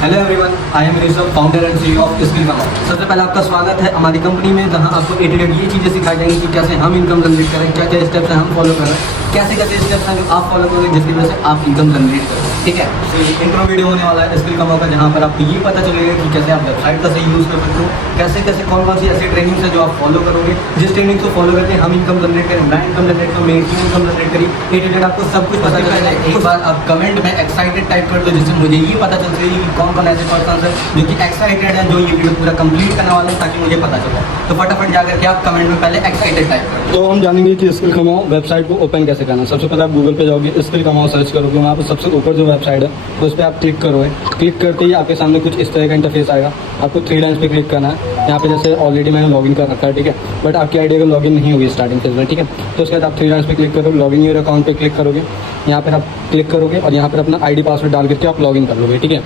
Hello everyone, I am Rishabh, founder and CEO of skill कमाओ। सबसे पहले आपका स्वागत है हमारी कंपनी में, जहां आपको ए टू जेड ये चीज़ें सिखाई जाएंगी कि कैसे हम इनकम जनरेट करें, क्या क्या स्टेप्स हैं हम फॉलो कर रहे हैं, कैसे कैसे स्टेप्स हैं जो आप फॉलो करोगे जिसकी वजह से आप इनकम जनरेट करें। ठीक है, तो ये इंट्रो वीडियो होने वाला है स्किल कमाओ का, जहाँ पर आपको ये पता चलेगा कि कैसे आप वेबसाइट का सही यूज़ कर सकते हो, कैसे कैसे कौन कौन सी ऐसी ट्रेनिंग्स है जो आप फॉलो करोगे, जिस ट्रेनिंग को फॉलो करके हम इनकम जनरेट करें, मैं इनकम जनरेट करूँ, मेरी टीम इनकम जनरेट करी, ए टू जेड आपको सब कुछ पता चलेगा। एक बार आप कमेंट में एक्साइटेड टाइप कर दो, जिससे मुझे ये पता चल सके कि कौन कौन ऐसे पर्सन है जो कि एक्साइटेड है, जो ये वीडियो पूरा कंप्लीट करने वाले हैं, ताकि मुझे पता चले। तो फटाफट जाकर के आप कमेंट में पहले एक्साइटेड टाइप करो। तो हम जानेंगे कि स्किल कमाओ वेबसाइट को ओपन कैसे करना है। सबसे पहले आप गूगल पे जाओगे, स्किल कमाओ सर्च करोगे, वहाँ पर सबसे ऊपर जो वेबसाइट है तो उस पर आप क्लिक करोगे। क्लिक करते ही आपके सामने कुछ इस तरह का इंटरफेस आएगा। आपको 3 लाइन्स पे क्लिक करना है। यहाँ पे जैसे ऑलरेडी मैंने लॉगिन कर रखा है, ठीक है, बट आपकी आईडी अगर लॉगिन नहीं हुई स्टार्टिंग फेज में, ठीक है, तो उसके बाद आप 3 लाइन्स पे क्लिक करोगे, लॉगिन योर अकाउंट पे क्लिक करोगे। यहाँ पर आप क्लिक करोगे और यहाँ पर अपना आईडी पासवर्ड डाल करके आप लॉगिन कर लोगे, ठीक है।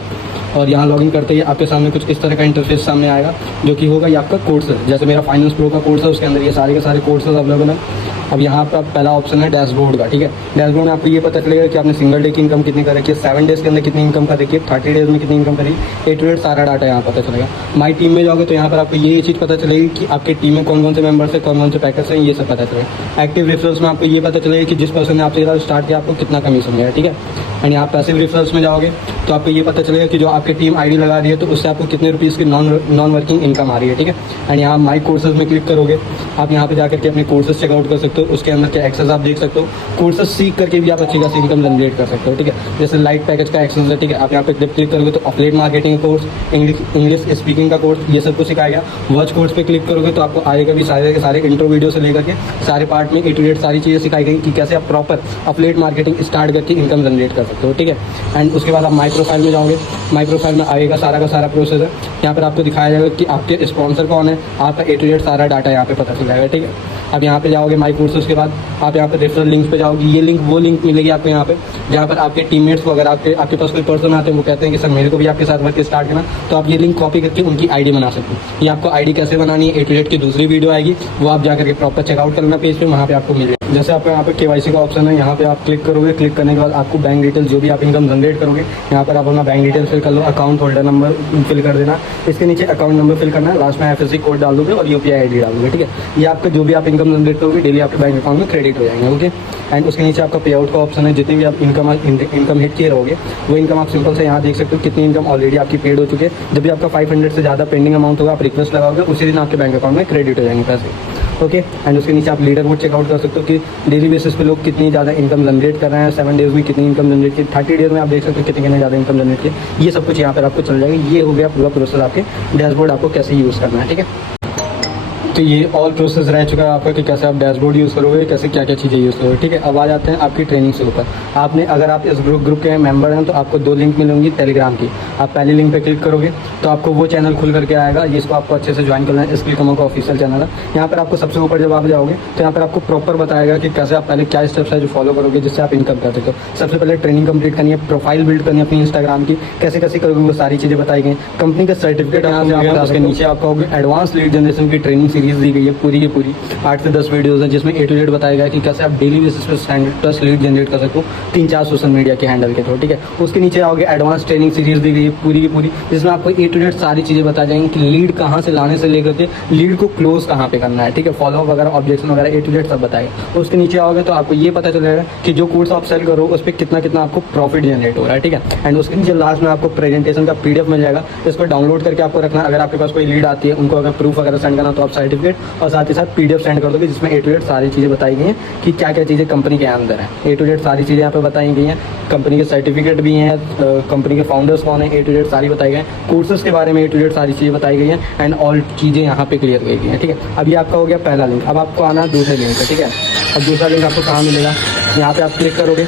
और यहाँ लॉगिन करते ही आपके सामने कुछ इस तरह का इंटरफेस सामने आएगा, जो कि होगा ये आपका कोर्स है। जैसे मेरा फाइनेंस प्रो का कोर्स है, उसके अंदर ये सारे के सारे कोर्सेज अवेलेबल है। अब यहाँ पर पहला ऑप्शन है डैशबोर्ड का, ठीक है। डैशबोर्ड में आपको ये पता चलेगा कि आपने सिंगल डे की इनकम कितनी कर रखी है, 7 डेज़ के अंदर कितनी इनकम कर रखी है, 30 डेज़ में कितनी इनकम करी, ए टू जेड सारा डाटा यहाँ पता चलेगा। माई टीम में जाओगे तो यहाँ पर आपको ये चीज़ पता चलेगी कि आपकी टीम में कौन कौन से मेंबर्स है, कौन कौन से पैकेज हैं, ये सब पता चलेगा। एक्टिव रेफरल्स में आपको ये पता चलेगा कि जिस पर्सन ने आपसे स्टार्ट किया आपको कितना कमीशन मिला, ठीक है। एंड यहाँ पैसिव रेफरल्स में जाओगे तो आपको ये पता चलेगा कि जो आपकी टीम आईडी लगा रही है तो उससे आपको कितने रुपीज़ की नॉन वर्किंग इनकम आ रही है, ठीक है। एंड यहाँ माई कोर्सेज में क्लिक करोगे, आप यहाँ पे जाकर के अपने कोर्सेज चेकआउट कर सकते हो। उसके अंदर के एक्सेस आप देख सकते हो। कोर्सेज सीख करके भी आप अच्छी खासी इनकम जनरेट कर सकते हो, ठीक है। जैसे लाइट पैकेज का एक्सेस है, ठीक है, आप यहाँ पे क्लिक करोगे तो affiliate marketing course, English speaking का कोर्स, ये सब कुछ सिखाएगा। वॉच कोर्स पे क्लिक करोगे तो आपको आएगा भी सारे के सारे इंट्रो वीडियो से लेकर के सारे पार्ट में ए टू जेड सारी चीज़ें सिखाई गई कि कैसे आप प्रॉपर अफिलिएट मार्केटिंग स्टार्ट करके इनकम जनरेट कर सकते हो, ठीक है। एंड उसके बाद आप माई प्रोफाइल में जाओगे। माई प्रोफाइल में आएगा सारा का सारा प्रोसेस है। यहाँ पर आपको दिखाया जाएगा कि आपके स्पॉन्सर कौन है, आपका ए टू जेड सारा डाटा यहाँ पे पता चल जाएगा, ठीक है। अब यहाँ पे जाओगे माई कोर्सेज के बाद आप यहाँ पे रेफरल लिंक्स पे जाओगे। ये लिंक वो लिंक मिलेगी आपको यहाँ पे, जहाँ पर आपके टीममेट्स को, अगर आपके पास कोई पर्सन आते हैं वो कहते हैं कि सर मेरे को भी आपके साथ वर्क स्टार्ट करना, तो आप ये लिंक कॉपी करके उनकी आईडी बना सकते हो। ये आपको आईडी कैसे बनानी है, ए टू जेड की दूसरी वीडियो आएगी, वो आप जाकर के प्रॉपर चेकआउट करना पेज पे, वहाँ पे आपको मिलेगा। जैसे आपको यहाँ पे केवाईसी का ऑप्शन है, यहाँ पे आप क्लिक करोगे। क्लिक करने के बाद आपको बैंक डिटेल्स जो भी आप इनकम जनरेट करोगे यहाँ पर आप अपना बैंक डिटेल्स फिल कर लो, अकाउंट होल्डर नंबर फिल कर देना, इसके नीचे अकाउंट नंबर फिल करना है, लास्ट में एफएससी कोड डाल दोगे और यूपीआई आईडी डाल दोगे, ठीक है। ये आपका जो भी आप इनकम जनरेट करोगे डेली आपके बैंक अकाउंट में क्रेडिट हो जाएंगे, ओके। एंड उसके नीचे आपका पे आउट का ऑप्शन है। जितनी भी आप इनकम हिट किए रहोगे वो इनकम आप सिंपल से यहाँ देख सकते हो कितनी इनकम ऑलरेडी आपकी पेड हो चुकी है। जब भी आपका 500 से ज़्यादा पेंडिंग अमाउंट होगा आप रिक्वेस्ट लगाओगे, उसी दिन आपके बैंक अकाउंट में क्रेडिट हो जाएंगे पैसे, ओके। एंड उसके नीचे आप लीडर बोर्ड चेकआउट कर सकते हो कि डेली बेसिस पे लोग कितनी ज़्यादा इनकम जनरेट कर रहे हैं, 7 डेज़ में कितनी इनकम जनरेट की, 30 डेज़ में आप देख सकते हो कितनी ज़्यादा इनकम जनरेट की। ये सब कुछ यहाँ पर आपको चल जाएगा। ये हो गया पूरा प्रोसेस आपके डैशबोर्ड आपको कैसे यूज़ करना है, ठीक है। तो ये ऑल प्रोसेस रह चुका है आपका कि कैसे आप डैशबोर्ड यूज़ करोगे, कैसे क्या क्या चीज़ें यूज़ करोगे, ठीक है। अब आ जाते हैं आपकी ट्रेनिंग से ऊपर। आपने अगर आप इस ग्रुप के मेंबर हैं तो आपको 2 लिंक मिलेंगी टेलीग्राम की। आप पहली लिंक पे क्लिक करोगे तो आपको वो चैनल खुल करके आएगा, जिसको आपको अच्छे से ज्वाइन करना है। स्किल कमाओ का ऑफिशियल चैनल है। यहाँ पर आपको सबसे ऊपर जब आप जाओगे तो यहाँ पर आपको प्रॉपर बताएगा कि कैसे आप पहले क्या स्टेप्स है जो फॉलो करोगे जिससे आप इनकम कर सकते हो। सबसे पहले ट्रेनिंग कंप्लीट करनी है, प्रोफाइल बिल्ड करनी है अपनी इंस्टाग्राम की, कैसे कैसे करोगे वो सारी चीज़ें बताई गई। कंपनी का सर्टिफिकेट यहाँ से उसके नीचे आपका होगा एडवांस लीड जनरेशन की ट्रेनिंग सीरीज दी गई है पूरी 8 से 10 वीडियोज़ हैं जिसमें ए टू जेड बताया गया कि कैसे आप डेली बेसिस पे 100+ लीड जनरेट कर सकते हो 3-4 सोशल मीडिया के हैंडल के थ्रू, ठीक है। उसके नीचे आओगे एडवांस ट्रेनिंग सीरीज दी गई है पूरी की पूरी, जिसमें आपको ए टू जेड सारी चीज़ें बता जाएंगी कि लीड कहाँ से लाने से लेकर के लीड को क्लोज कहाँ पे करना है, ठीक है। फॉलोअप वगैरह, ऑब्जेक्शन वगैरह ए टू जेड सब बताएगा। उसके नीचे आओगे तो आपको ये पता चलेगा कि जो कोर्स आप सेल करो उस पर कितना कितना आपको प्रॉफिट जनरेट हो रहा है, ठीक है। एंड उसके नीचे लास्ट में आपको प्रेजेंटेशन का PDF मिल जाएगा, इसको डाउनलोड करके आपको रखना। अगर आपके पास कोई लीड आती है उनको अगर प्रूफ वगैरह सेंड करना तो आप सर्टिफिकेट और साथ ही साथ PDF सेंड कर दोगे, जिसमें ए टू जेड सारी चीज़ें बताई गई हैं कि क्या क्या चीज़ें कंपनी के अंदर है। ए टू जेड सारी चीज़ें यहाँ पे बताई गई हैं। कंपनी के सर्टिफिकेट भी हैं, कंपनी के फाउंडर्स कौन है, ए टू जेड सारी बताई गई हैं। कोर्सेज के बारे में ए टू जेड सारी चीज़ें बताई गई हैं। एंड ऑल चीज़ें यहाँ पे क्लियर की गई हैं, ठीक है। अब ये आपका हो गया पहला लिंक। अब आपको आना दूसरे लिंक पे, ठीक है। अब दूसरा लिंक आपको कहाँ मिलेगा, यहाँ पे आप क्लिक करोगे।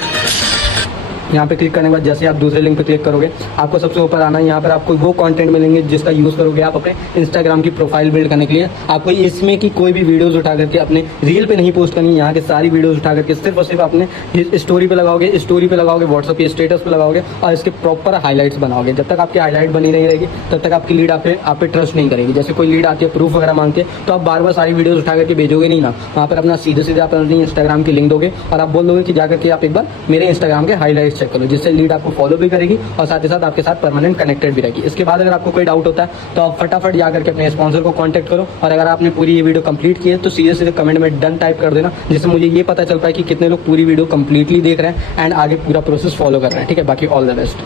यहाँ पे क्लिक करने के बाद जैसे आप दूसरे लिंक पे क्लिक करोगे आपको सबसे ऊपर आना है। यहाँ पर आपको वो कंटेंट मिलेंगे जिसका यूज़ करोगे आप अपने इंस्टाग्राम की प्रोफाइल बिल्ड करने के लिए। आपको इसमें की कोई भी वीडियोस उठा करके अपने रील पे नहीं पोस्ट करनी, यहाँ के सारी वीडियोस उठा करके सिर्फ और सिर्फ अपने स्टोरी पे लगाओगे, व्हाट्सएप के स्टेटस पे लगाओगे और इसके प्रॉपर हाईलाइट्स बनाओगे। जब तक आपकी हाईलाइट बनी नहीं रहेगी तब तक आपकी लीड आप पे ट्रस्ट नहीं करेगी। जैसे कोई लीड आती है प्रूफ वगैरह मांगते हैं तो आप बार बार सारी वीडियोस उठा करके भेजोगे नहीं ना, वहाँ पर अपना सीधे सीधे आप अपनी इंस्टाग्राम की लिंक दोगे और आप बोल दोगे कि जाकर के आप एक बार मेरे इंस्टाग्राम के हाईलाइट्स चेक करो, जिससे लीड आपको फॉलो भी करेगी और साथ ही साथ आपके साथ परमानेंट कनेक्टेड भी रहेगी। इसके बाद अगर आपको कोई डाउट होता है तो आप फटाफट जा करके अपने स्पॉन्सर को कॉन्टैक्ट करो, और अगर आपने पूरी ये वीडियो कंप्लीट की है तो सीधे सीधे कमेंट में डन टाइप कर देना, जिससे मुझे ये पता चल पाए कि कितने लोग पूरी वीडियो कंप्लीटली देख रहे हैं एंड आगे पूरा प्रोसेस फॉलो कर रहे हैं। ठीक है, बाकी ऑल द बेस्ट।